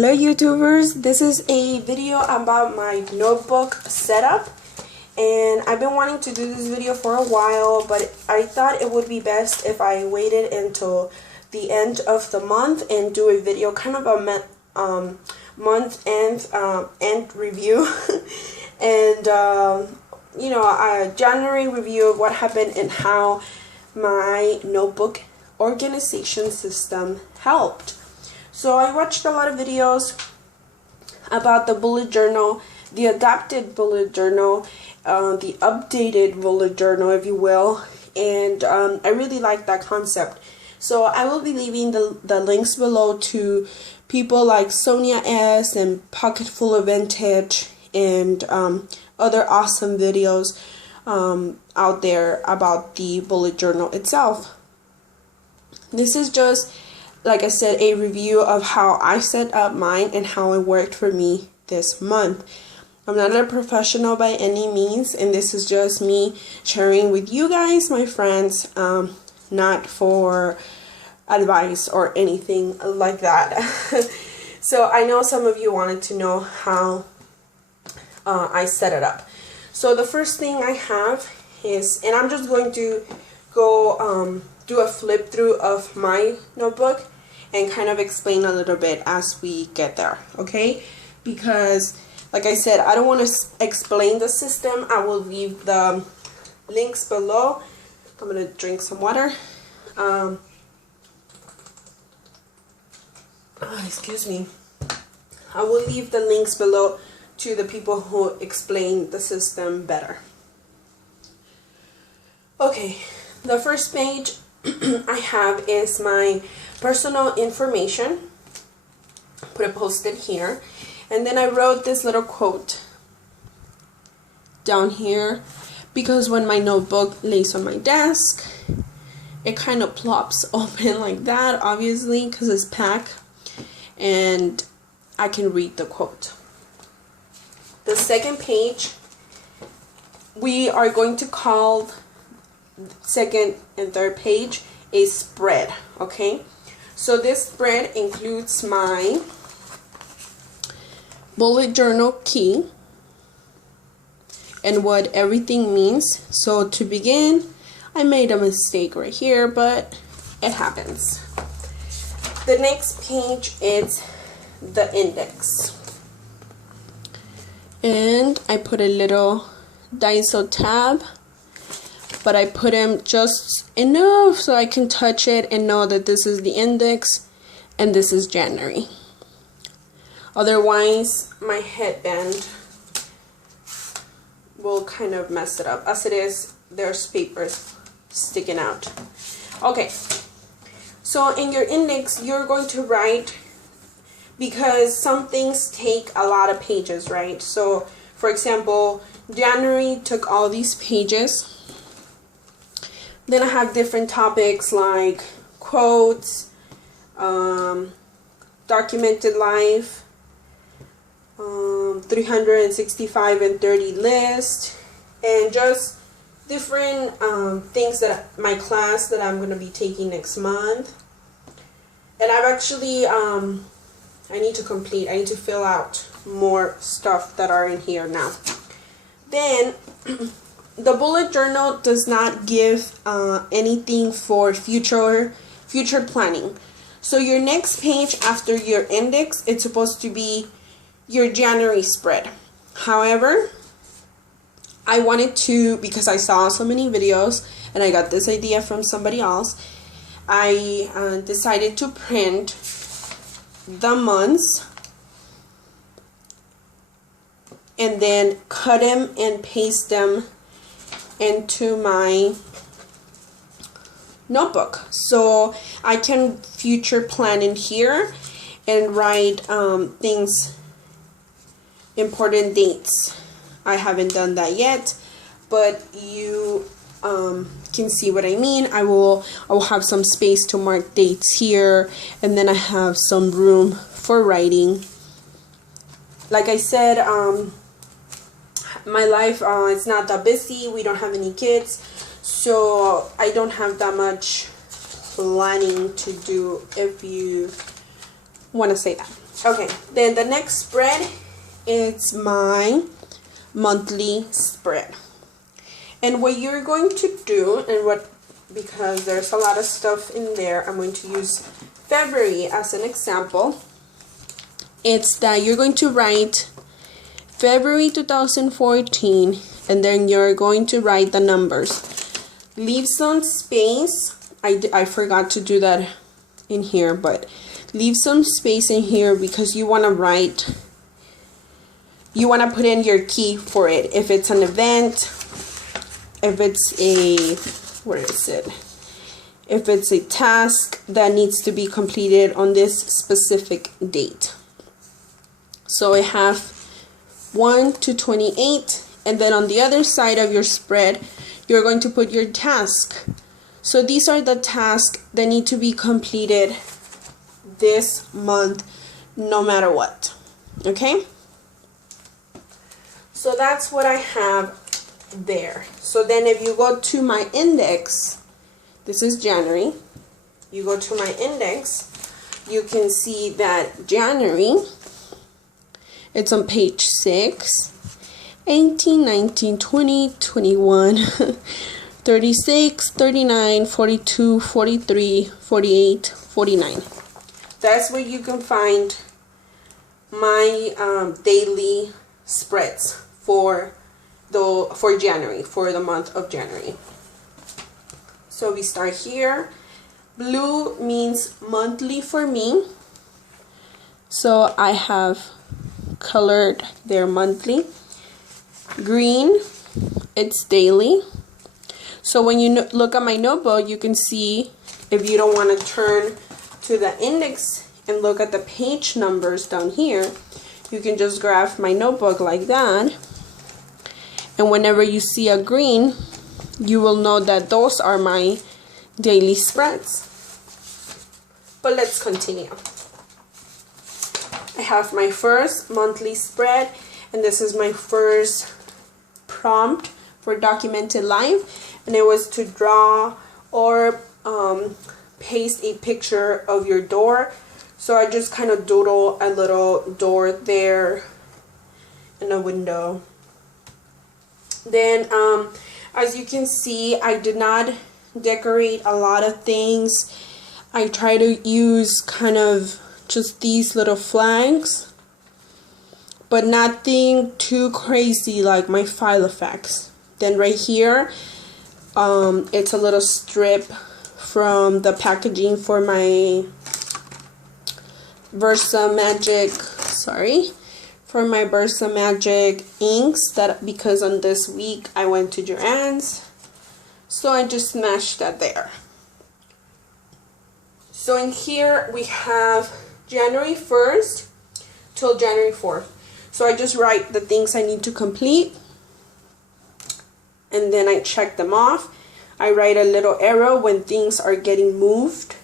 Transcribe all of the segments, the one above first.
Hello YouTubers, this is a video about my notebook setup, and I've been wanting to do this video for a while, but I thought it would be best if I waited until the end of the month and do a video, kind of a month end review and you know, a January review of what happened and how my notebook organization system helped. So I watched a lot of videos about the bullet journal, the adapted bullet journal, the updated bullet journal, if you will, and I really like that concept. So I will be leaving the links below to people like Sonia S and Pocket Full of Vintage and other awesome videos out there about the bullet journal itself. This is just, like I said, a review of how I set up mine and how it worked for me this month. I'm not a professional by any means, and this is just me sharing with you guys, my friends, not for advice or anything like that. So I know some of you wanted to know how I set it up. So the first thing I have is, and I'm just going to go do a flip through of my notebook and kind of explain a little bit as we get there, okay? Because, like I said, I don't want to explain the system. I will leave the links below. I'm going to drink some water. Excuse me. I will leave the links below to the people who explain the system better. Okay, the first page I have is my personal information. Put a post-it here, and then I wrote this little quote down here because when my notebook lays on my desk, it kind of plops open like that, obviously, because it's packed, and I can read the quote. The second page, we are going to call second and third page a spread, okay? So this spread includes my bullet journal key and what everything means. So to begin, I made a mistake right here, but it happens. The next page is the index, and I put a little Daiso tab, but I put them just enough so I can touch it and know that this is the index and this is January. Otherwise, my headband will kind of mess it up. As it is, there's papers sticking out. Okay, so in your index, you're going to write, because some things take a lot of pages, right? So, for example, January took all these pages. Then I have different topics like quotes, documented life, 365 and 30 list, and just different things that my class that I'm going to be taking next month. And I've actually, I need to fill out more stuff that are in here now. Then, the bullet journal does not give anything for future planning. So your next page after your index, it's supposed to be your January spread. However, I wanted to, because I saw so many videos and I got this idea from somebody else, I decided to print the months and then cut them and paste them into my notebook, so I can future plan in here and write things, important dates. I haven't done that yet, but you can see what I mean. I will have some space to mark dates here, and then I have some room for writing. Like I said, my life is not that busy. We don't have any kids, so I don't have that much planning to do, if you want to say that. Okay, then the next spread is my monthly spread. And what you're going to do, because there's a lot of stuff in there, I'm going to use February as an example. It's that you're going to write February 2014, and then you're going to write the numbers. Leave some space. I forgot to do that in here, but leave some space in here because you want to write, you want to put in your key for it. If it's an event, if it's a, what is it? If it's a task that needs to be completed on this specific date. So I have 1 to 28, and then on the other side of your spread, you're going to put your task. So these are the tasks that need to be completed this month, no matter what. Okay? So that's what I have there. So then if you go to my index, this is January. You go to my index, you can see that January, it's on page 6, 18, 19, 20, 21, 36, 39, 42, 43, 48, 49. That's where you can find my daily spreads for January, for the month of January. So we start here. Blue means monthly for me. So I have colored their monthly. Green, it's daily. So when you look at my notebook, you can see, if you don't want to turn to the index and look at the page numbers down here, you can just grab my notebook like that. And whenever you see a green, you will know that those are my daily spreads. But let's continue. I have my first monthly spread, and this is my first prompt for documented life, and it was to draw or paste a picture of your door. So I just kind of doodle a little door there and a window. Then as you can see, I did not decorate a lot of things. I try to use kind of just these little flags, but nothing too crazy like my file effects. Then right here, it's a little strip from the packaging for my Versa Magic, for my Versa Magic inks, that because on this week I went to Joann's, so I just smashed that there. So in here we have January 1st till January 4th. So I just write the things I need to complete, and then I check them off. I write a little arrow when things are getting moved.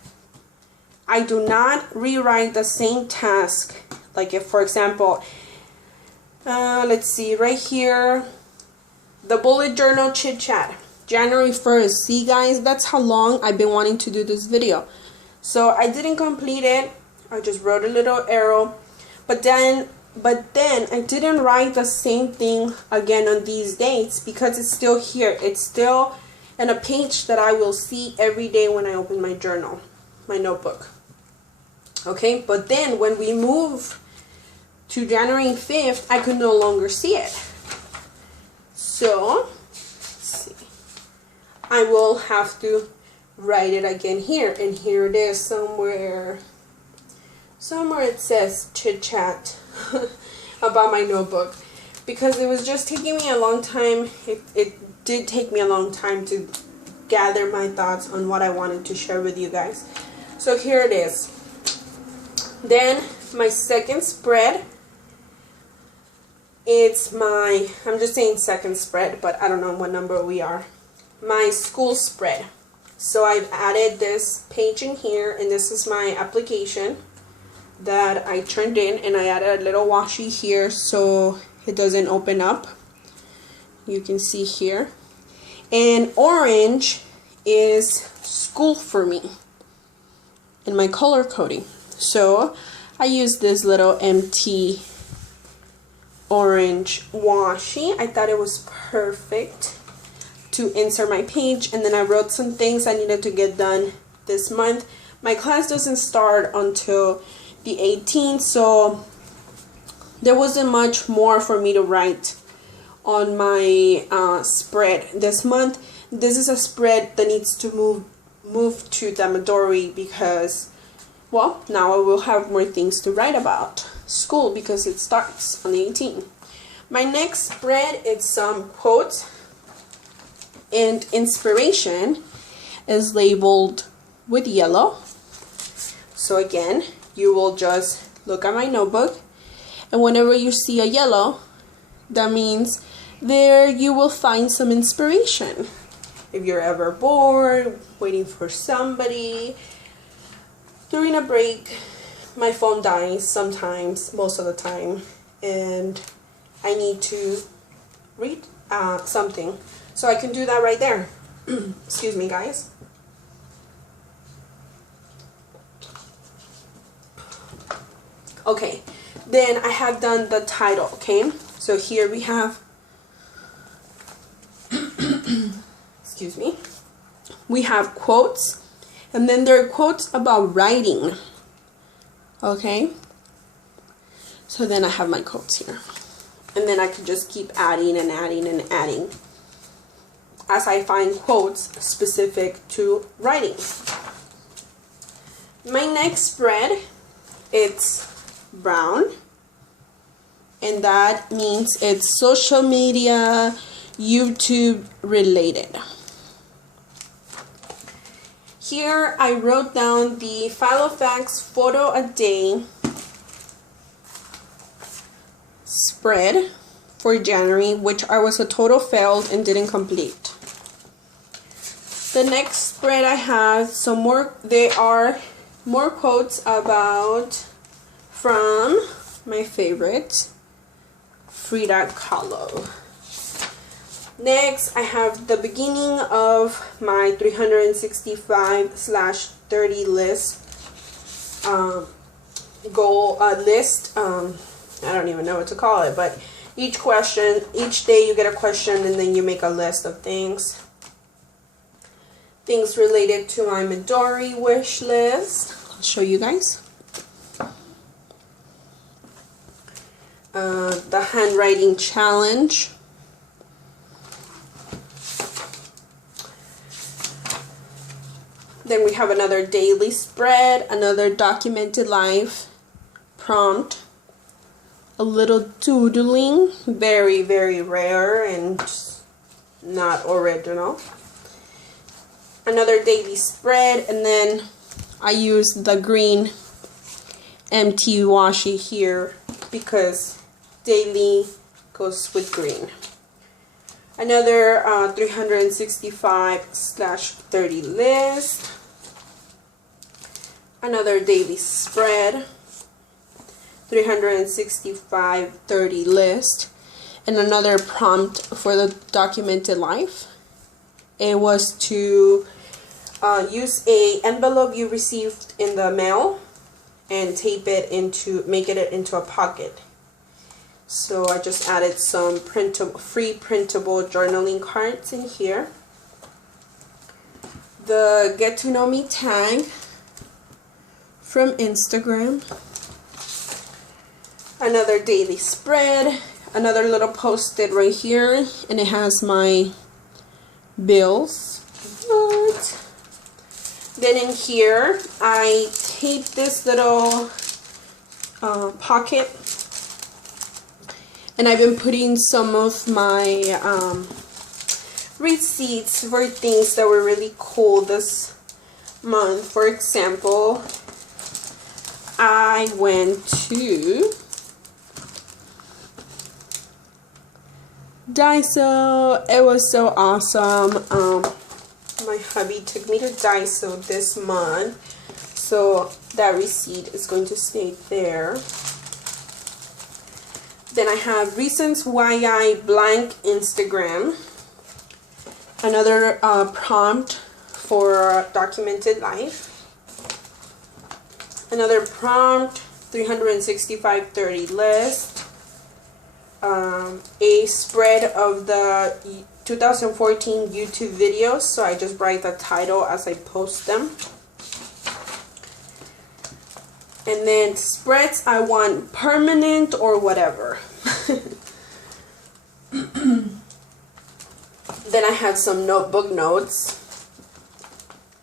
I do not rewrite the same task. Like if, for example, let's see, right here, the bullet journal chit chat, January 1st. See guys, that's how long I've been wanting to do this video. So I didn't complete it. I just wrote a little arrow, but then I didn't write the same thing again on these dates because it's still here. It's still in a page that I will see every day when I open my journal, my notebook. Okay, but then when we move to January 5th, I could no longer see it. So, let's see, I will have to write it again here, and here it is somewhere it says chit chat about my notebook, because it was just taking me a long time. It did take me a long time to gather my thoughts on what I wanted to share with you guys. So here it is. Then my second spread, it's my, I'm just saying second spread, but I don't know what number we are. My school spread. So I've added this page in here, and this is my application that I turned in, and I added a little washi here so it doesn't open up. You can see here. And orange is school for me in my color coding. So I use this little empty orange washi. I thought it was perfect to insert my page, and then I wrote some things I needed to get done this month. My class doesn't start until the 18th, so there wasn't much more for me to write on my spread this month. This is a spread that needs to move to the Midori because, well, now I will have more things to write about school because it starts on the 18th. My next spread is some quotes and inspiration is labeled with yellow. So again, you will just look at my notebook, and whenever you see a yellow, that means there you will find some inspiration. If you're ever bored, waiting for somebody, during a break, my phone dies sometimes, most of the time, and I need to read something. So I can do that right there. Excuse me, guys. Okay, then I have done the title, okay? So here we have, excuse me, we have quotes, and then there are quotes about writing, okay? So then I have my quotes here, and then I can just keep adding and adding and adding as I find quotes specific to writing. My next spread, it's brown, and that means it's social media, YouTube related. Here I wrote down the Filofax photo a day spread for January, which I was a total failed and didn't complete. The next spread I have some more, there are more quotes about from my favorite, Frida Kahlo. Next, I have the beginning of my 365/30 list goal list. I don't even know what to call it, but each day you get a question and then you make a list of things related to my Midori wish list. I'll show you guys. The handwriting challenge. Then we have another daily spread, another documented life prompt, a little doodling, very, very rare and not original. Another daily spread, and then I use the green empty washi here because daily goes with green. Another 365/30 list. Another daily spread, 365/30 list, and another prompt for the documented life. It was to use a envelope you received in the mail and make it into a pocket. So I just added some free printable journaling cards in here. The Get to Know Me tag from Instagram. Another daily spread. Another little post-it right here, and it has my bills. What? Then in here, I taped this little pocket, and I've been putting some of my receipts for things that were really cool this month. For example, I went to Daiso. It was so awesome. My hubby took me to Daiso this month, so that receipt is going to stay there. Then I have reasons why I blank Instagram. Another prompt for documented life. Another prompt, 365/30 list, a spread of the 2014 YouTube videos, so I just write the title as I post them. And then spreads I want permanent or whatever. Then I had some notebook notes,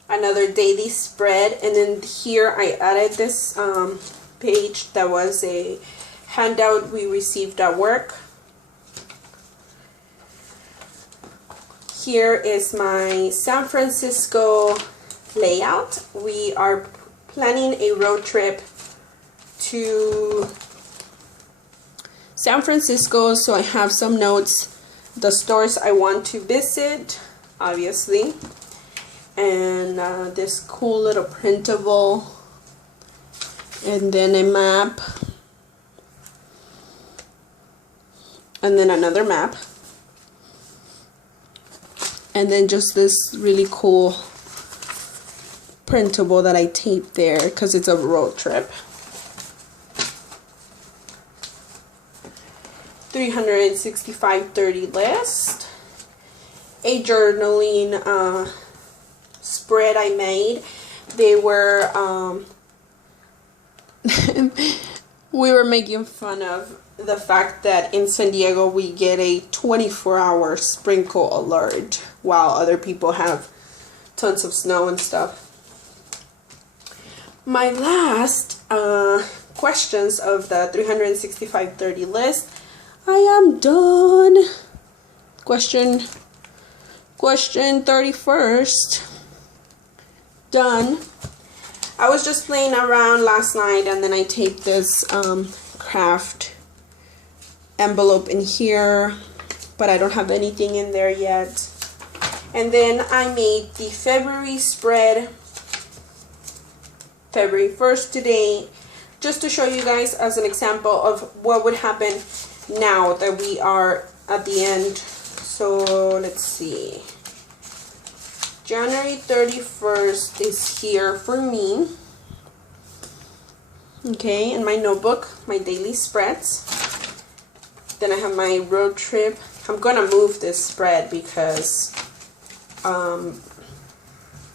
another daily spread, and then here I added this page that was a handout we received at work. Here is my San Francisco layout. We are planning a road trip to San Francisco, so I have some notes, the stores I want to visit, obviously, and this cool little printable, and then a map, and then another map, and then just this really cool printable that I taped there because it's a road trip. 365/30 list, a journaling spread I made. They were we were making fun of the fact that in San Diego we get a 24-hour sprinkle alert while other people have tons of snow and stuff. My last questions of the 365/30 list, I am done. Question 31st, done. I was just playing around last night and then I taped this craft envelope in here, but I don't have anything in there yet. And then I made the February spread, February 1st today, just to show you guys as an example of what would happen now that we are at the end. So let's see, January 31st is here for me. Okay, in my notebook, my daily spreads. Then I have my road trip. I'm gonna move this spread because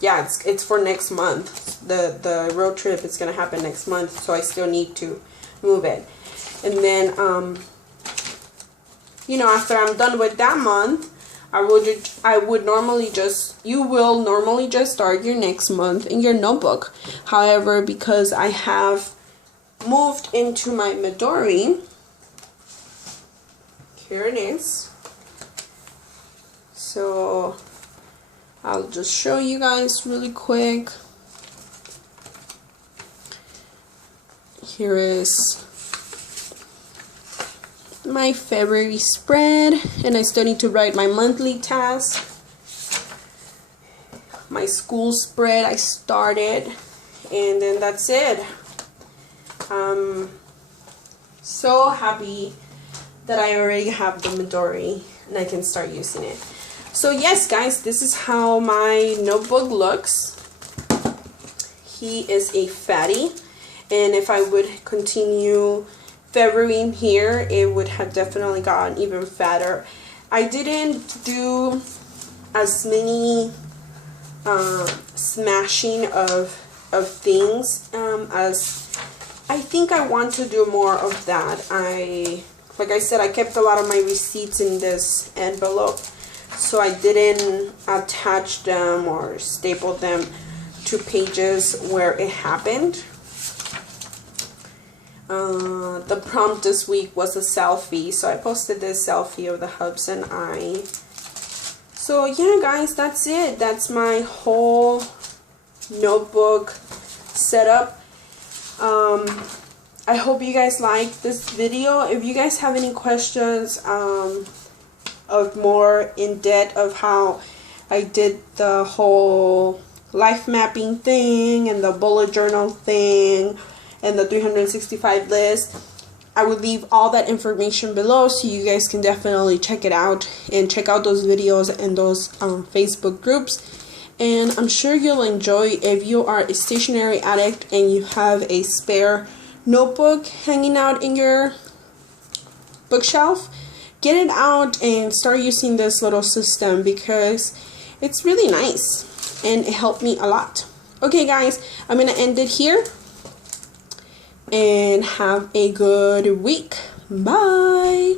yeah, it's for next month. The road trip is gonna happen next month, so I still need to move it. And then you know, after I'm done with that month, I would normally just, you will normally just start your next month in your notebook. However, because I have moved into my Midori, here it is. So I'll just show you guys really quick. Here is my February spread, and I still need to write my monthly task. My school spread I started, and then that's it. I'm so happy that I already have the Midori and I can start using it. So yes guys, this is how my notebook looks. He is a fatty, and if I would continue February in here, it would have definitely gotten even fatter. I didn't do as many smashing of things as I think I want to do more of that. Like I said, I kept a lot of my receipts in this envelope, so I didn't attach them or staple them to pages where it happened. The prompt this week was a selfie, so I posted this selfie of the hubs and I. So yeah guys, that's it. That's my whole notebook setup. I hope you guys liked this video. If you guys have any questions of more in depth of how I did the whole life mapping thing and the bullet journal thing and the 365 list, I would leave all that information below so you guys can definitely check it out and check out those videos and those Facebook groups. And I'm sure you'll enjoy. If you are a stationery addict and you have a spare notebook hanging out in your bookshelf, get it out and start using this little system because it's really nice and it helped me a lot. Okay guys, I'm gonna end it here and have a good week. Bye.